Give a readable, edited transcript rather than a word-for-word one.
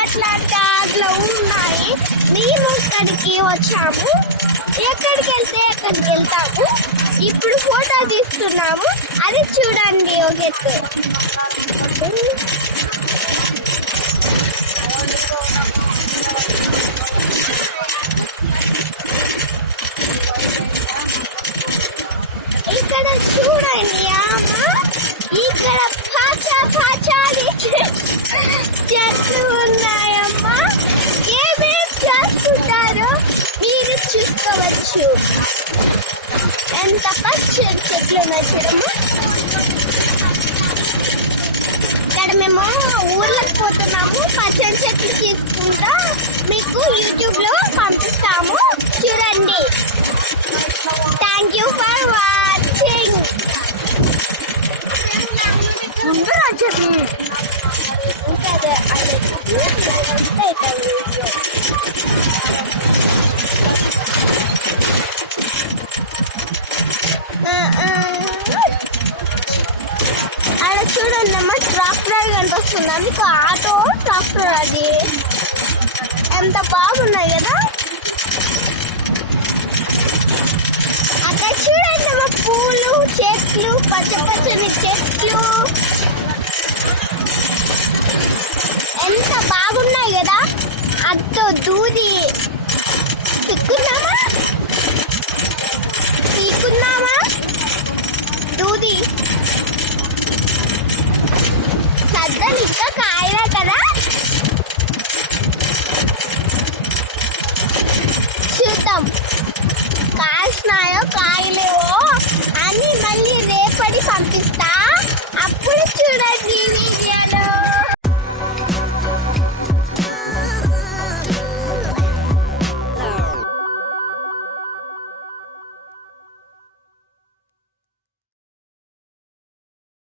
ఎట్లాంటి ఆటలు ఉన్నాయి. మేము ఇక్కడికి వచ్చాము. ఎక్కడికి వెళ్తాము. ఇప్పుడు ఫోటో తీస్తున్నాము. అది చూడండి ఒక ఎత్తు. ఇక్కడ చూడండి అమ్మ, ఇక్కడ పచాలి చెట్లు ఉన్నాయమ్మా. ఏమేం చేస్తుంటారో మీరు చూసుకోవచ్చు. ఎంత పచ్చని చెట్లు ఉన్నాయి చూడమ్మా. ఇక్కడ మేము ఊర్లకు పోతున్నాము. పచ్చని చెట్లు తీసుకుంటా మీకు యూట్యూబ్లో పంపిస్తాము. చూడండి. Thank you for watching. ఆడ చూడండి అమ్మ, ట్రాక్టర్ కనిపిస్తుందా మీకు? ఆటో ట్రాక్టర్ అది ఎంత బాగున్నాయి కదా. అక్కడ చూడండి అమ్మ, పూలు, చెట్లు, పచ్చని చెట్లు ఎంత బాగున్నాయి.